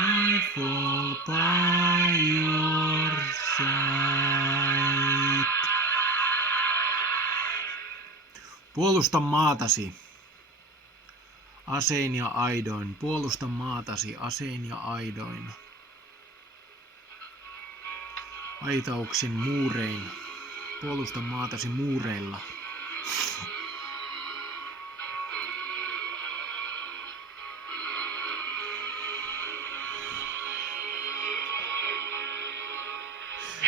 I fall by your side. Puolusta maatasi. Asein ja aidoin. Puolusta maatasi asein ja aidoin. Aitauksin muurein. Puolusta maatasi muureilla.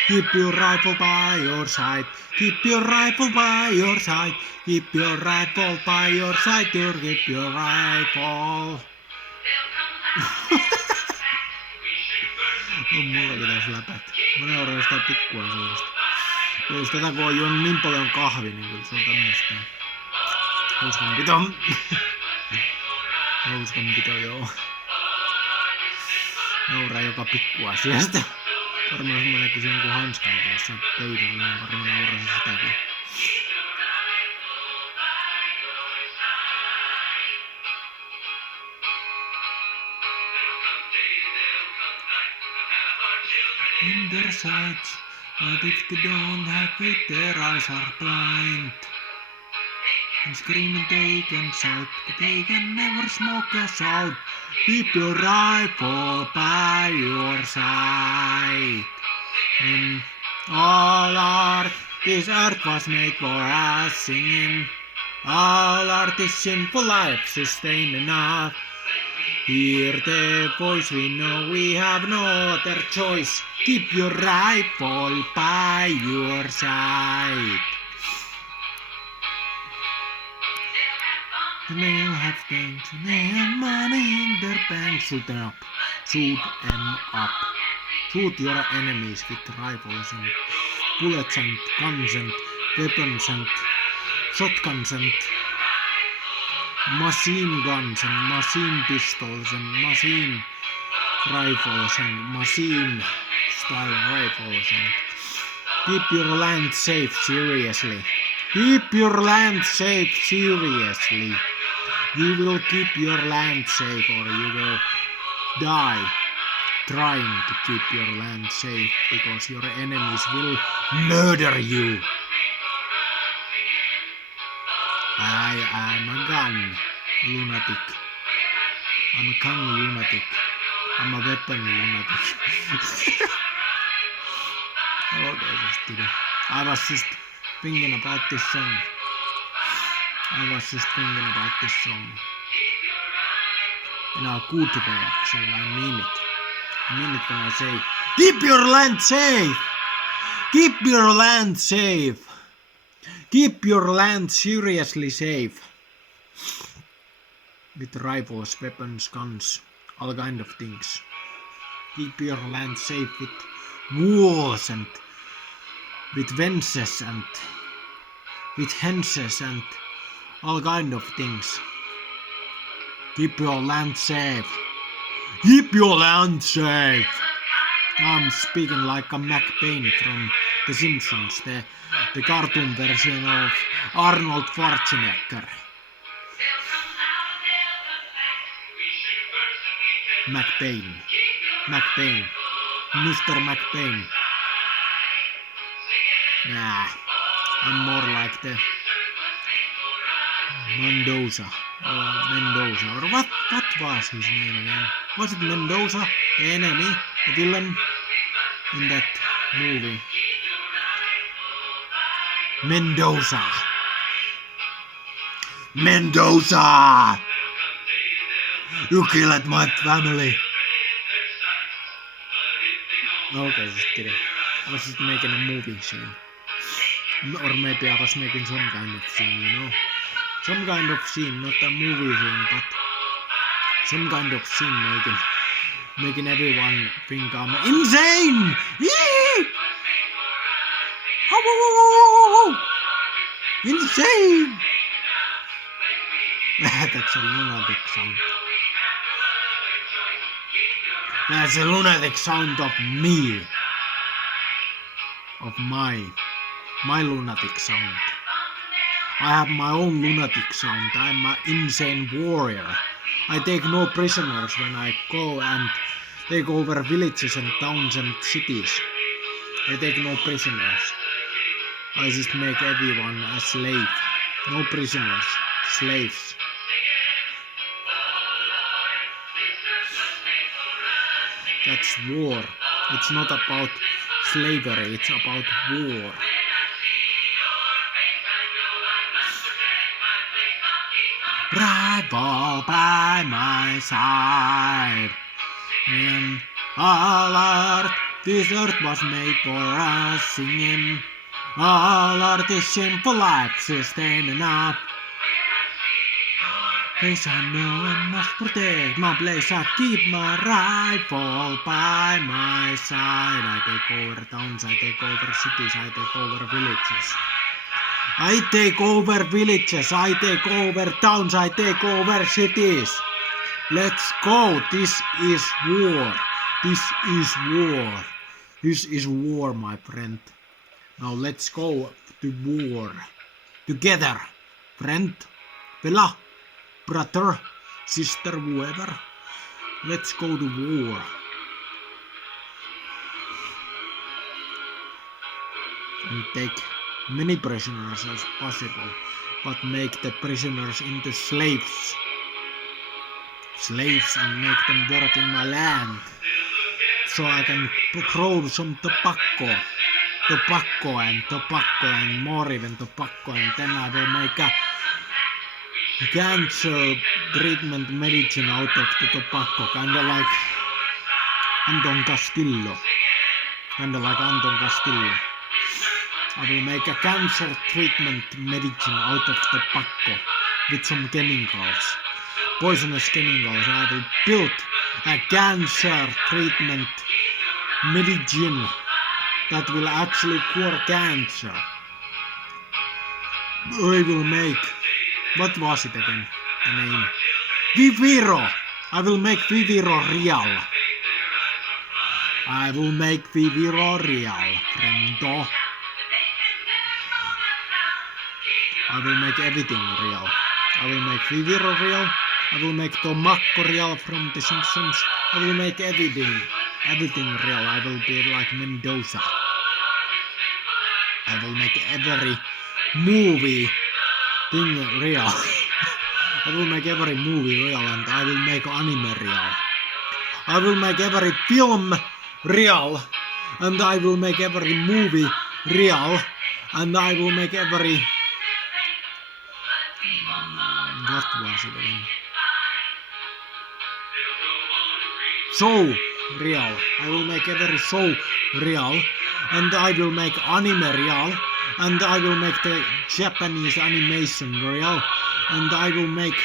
Keep your rifle by your side. Keep your rifle by your side. Keep your rifle by your side. Keep your rifle. On mullakin tässä läpät. Mä neuraan sitä pikkuasioista. Jos tätä kun on juonut niin paljon kahvi, niin kyllä se on tämmöstä. Hauskanpito joo. Nauraa joka pikkuasiasta. Varmaan jos mä näkisin jonkun hanskan kanssa pöydällä, niin varmaan naurasin sitäkin. In their sights, but if they don't have faith, their eyes are blind. And screaming they can shout, but they can never smoke us out. Keep your rifle by your side. And all art, this earth was made for us singing. All art is sinful life, sustain enough. Hear the voice, we know we have no other choice. Keep your rifle by your side. They'll have things and they have money in their banks. Shoot them up. Shoot them up. Shoot your enemies with rifles and bullets and guns and weapons and shotguns and machine guns and machine pistols and machine rifles and machine style rifles and keep your land safe seriously. Keep your land safe seriously. You will keep your land safe or you will die trying to keep your land safe because your enemies will murder you. I am a gun lunatic. I'm a gun lunatic. I'm a weapon lunatic. Okay, just kidding. I was just thinking about this song. And a good way actually, I mean it. I mean it when I say, keep your land safe! Keep your land safe! Keep your land seriously safe. With rifles, weapons, guns, all kind of things. Keep your land safe with walls and with fences and with henses and all kind of things. Keep your land safe. Keep your land safe. I'm speaking like a Mac Payne from The Simpsons, the cartoon version of Arnold Schwarzenegger. Mac Payne. Mr. Mac Payne. Nah, I'm more like the Mendoza, or what was his name again? Was it Mendoza, the enemy, the villain in that movie? Mendoza! You killed my family! Okay, just kidding. I was just making a movie scene. Or maybe I was making some kind of scene, you know? Some kind of scene, not a movie scene, but some kind of scene making everyone think I'm insane! Yee! Oh! Insane! That's a lunatic sound. That's a lunatic sound of me. Of my lunatic sound. I have my own lunatic sound. I'm an insane warrior. I take no prisoners when I go and take over villages and towns and cities. I take no prisoners. I just make everyone a slave. No prisoners, slaves. That's war. It's not about slavery, it's about war. Rival by my side. In all earth, this earth was made for us singing. All earth is simple life, sustaining up. Place I know I must protect my place. I keep my rifle by my side. I take over towns, I take over cities, I take over villages. I take over villages, I take over towns, I take over cities. Let's go, this is war. This is war. This is war, my friend. Now let's go to war. Together, friend, fella, brother, sister, whoever. Let's go to war. And take many prisoners as possible, but make the prisoners into slaves. Slaves and make them work in my land. So I can grow some tobacco and more even tobacco, and then I will make a cancer treatment medicine out of the tobacco, kinda like Anton Castillo. I will make a cancer treatment medicine out of tobacco with some chemicals, poisonous chemicals. I will build a cancer treatment medicine that will actually cure cancer. I will make, what was it again, the name? Viviro! I will make Viviro real. I will make Viviro real, friendo. I will make everything real. I will make Viviro real. I will make Tomacco real from The Simpsons. I will make everything real. I will be like Mendoza. I will make every movie thing real. I will make every movie real, and I will make anime real. I will make every film real, and I will make every movie real, and I will make every... What was it again? Show real. I will make every show real, and I will make anime real, and I will make the Japanese animation real, and I will make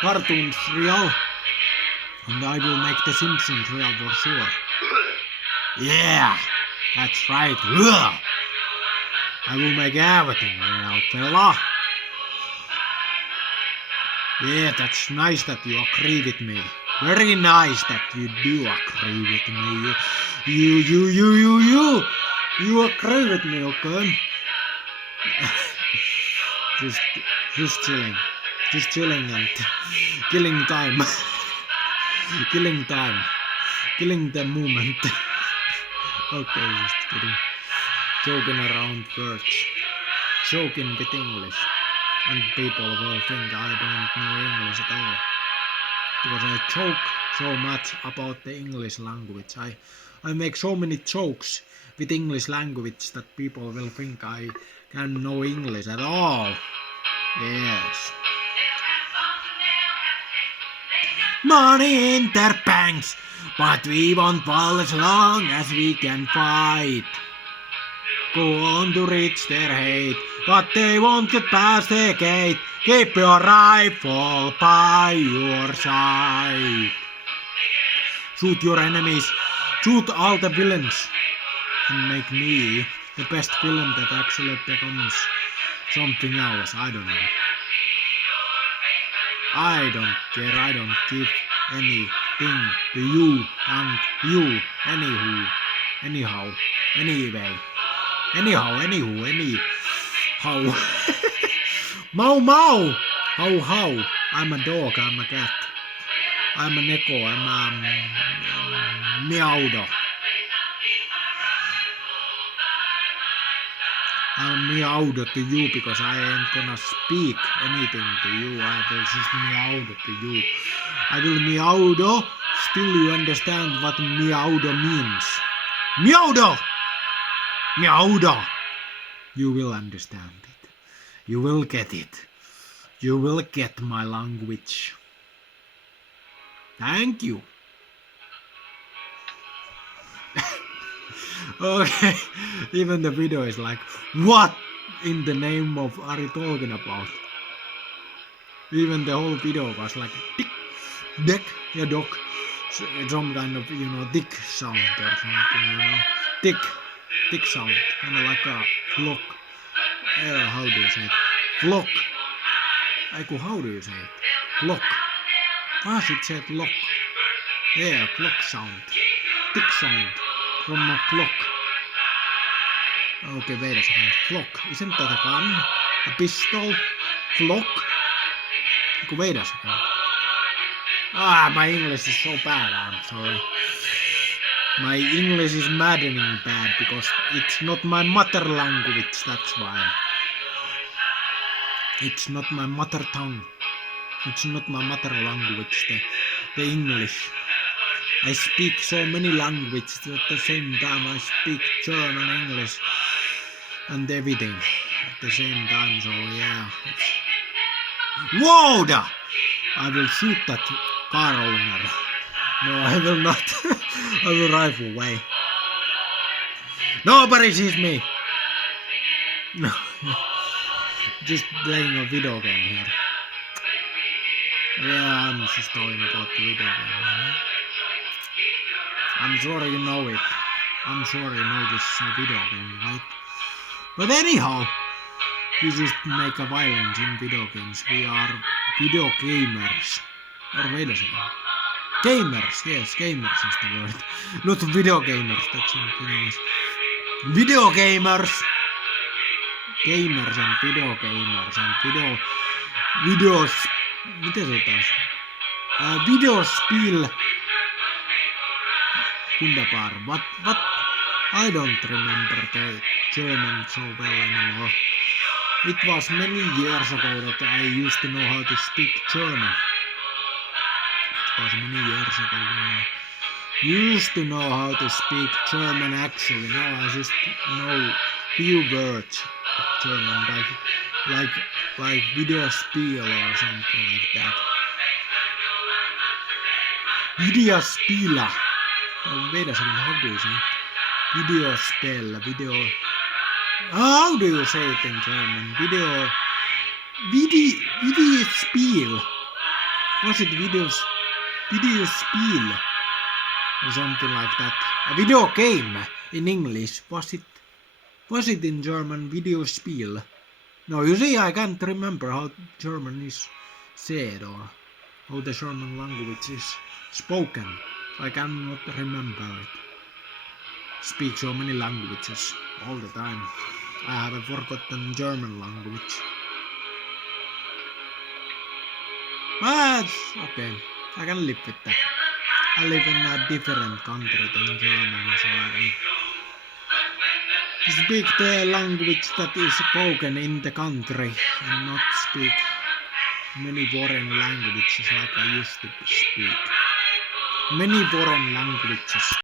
cartoons real, and I will make The Simpsons real for sure. Yeah, that's right. I will make everything real, fella. Yeah, that's nice that you agree with me. Very nice that you do agree with me. You agree with me, okay? just chilling. Just chilling and killing time. Killing time. Killing the moment. Okay, just kidding. Joking around words. Joking with English. And people will think I don't know English at all. Because I joke so much about the English language. I make so many jokes with English language that people will think I can know English at all. Yes. Money in their banks, but we won't fall as long as we can fight. Go on to reach their hate, but they won't get past the gate. Keep your rifle by your side. Shoot your enemies, shoot all the villains, and make me the best villain that actually becomes something else. I don't know. I don't care, I don't give anything to you and you, anyhow, anyway. Anyhow. Mau. How. I'm a dog, I'm a cat. I'm a Neko, I'm a Meowdo. I'm Meowdo to you because I ain't gonna speak anything to you. I will just Meowdo to you. I will Meowdo, still you understand what Meowdo means. Meowdo! Meowdo! You will understand it. You will get it. You will get my language. Thank you. Okay, even the video is like, what in the name of are you talking about? Even the whole video was like, tick, deck, yeah, dog, some kind of, tick sound or something, tick sound, kind of like a clock. How do you say it? Clock. How do you say it? Clock. It said lock. Yeah, clock sound. Tick sound. From a clock. Okay, wait a second. Clock. Isn't that a gun? A pistol? Clock? Wait a second. My English is so bad, I'm sorry. My English is maddening bad because it's not my mother language, that's why. It's not my mother tongue. It's not my mother language, the English. I speak so many languages at the same time. I speak German, English, and everything at the same time. So yeah. Whoa! I will shoot that car owner. No, I will not. I will drive away. Nobody sees me. No. Just playing a video game here. Yeah, I'm just talking about the video game. I'm sure you know it. I'm sure you know this video game, right? But anyhow, we just make a violence in video games. We are video gamers. Or wait a second. Gamers, yes, gamers is the word. Not video gamers, that's something else. Video gamers! Gamers and video gamers and videos. Miten se taas? Videospiel. Wunderbar. What? I don't remember the German so well anymore. It was many years ago that I used to know how to speak German. It was many years ago when I used to know how to speak German actually. Now I just know few words of German, like Videospiel or something like that. Videospieler. Wait a second, how do you say it? Videospel, how do you say it in German? Videospiel. Was it Videospiel? Or something like that. A video game in English. Was it in German Videospiel? No, you see, I can't remember how German is said or how the German language is spoken. I cannot remember it. Speak so many languages all the time. I have forgotten German language. But okay, I can live with that. I live in a different country than Germany, so I can speak the language that is spoken in the country and not speak many foreign languages like I used to speak. Many foreign languages.